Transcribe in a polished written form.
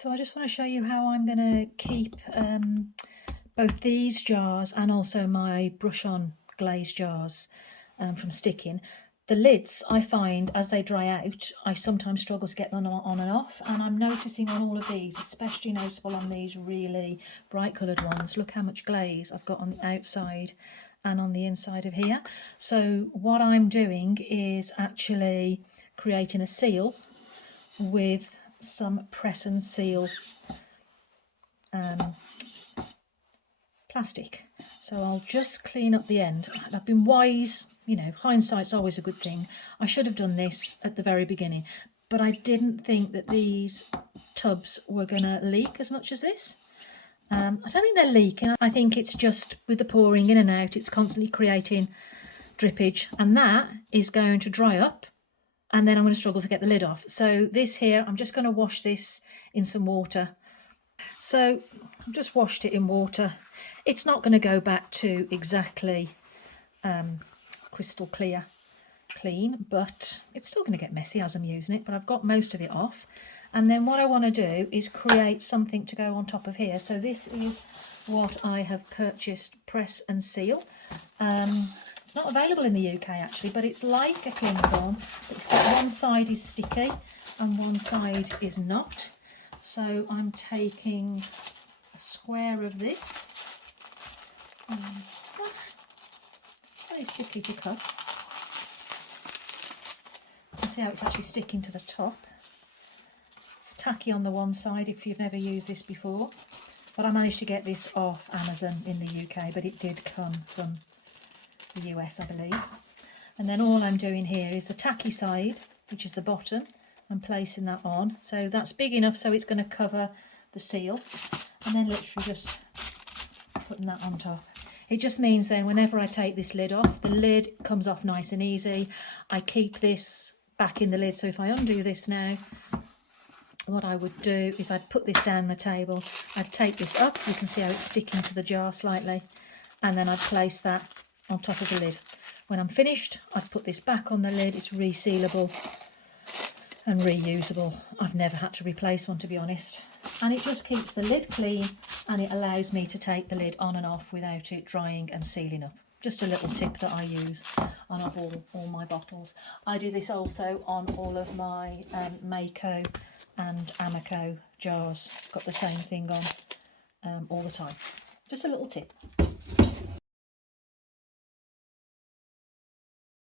So I just want to show you how I'm going to keep both these jars and also my brush-on glaze jars from sticking. The lids, I find, as they dry out, I sometimes struggle to get them on and off, and I'm noticing on all of these, especially noticeable on these really bright coloured ones, look how much glaze I've got on the outside and on the inside of here. So what I'm doing is actually creating a seal with some press and seal plastic. So I'll just clean up the end. I've been wise, you know, hindsight's always a good thing. I should have done this at the very beginning, but I didn't think that these tubs were going to leak as much as this. I don't think they're leaking. I think it's just with the pouring in and out, it's constantly creating drippage, and that is going to dry up, and then I'm going to struggle to get the lid off. So this here, I'm just going to wash this in some water. So I've just washed it in water. It's not going to go back to exactly crystal clear clean, but it's still going to get messy as I'm using it, but I've got most of it off. And then what I want to do is create something to go on top of here. So this is what I have purchased, press and seal. It's not available in the UK actually, but it's like a cling film. It's got one side is sticky and one side is not. So I'm taking a square of this. Very sticky to cut. You can see how it's actually sticking to the top. It's tacky on the one side if you've never used this before. But I managed to get this off Amazon in the UK, but it did come from the US, I believe. And then all I'm doing here is the tacky side, which is the bottom. I'm placing that on. So that's big enough so it's going to cover the seal. And then literally just putting that on top. It just means then whenever I take this lid off, the lid comes off nice and easy. I keep this back in the lid. So if I undo this now, what I would do is I'd put this down the table. I'd take this up. You can see how it's sticking to the jar slightly. And then I'd place that on top of the lid. When I'm finished, I'd put this back on the lid. It's resealable and reusable. I've never had to replace one, to be honest. And it just keeps the lid clean, and it allows me to take the lid on and off without it drying and sealing up. Just a little tip that I use on all my bottles. I do this also on all of my Mako and Amico jars. Got the same thing on all the time. Just a little tip.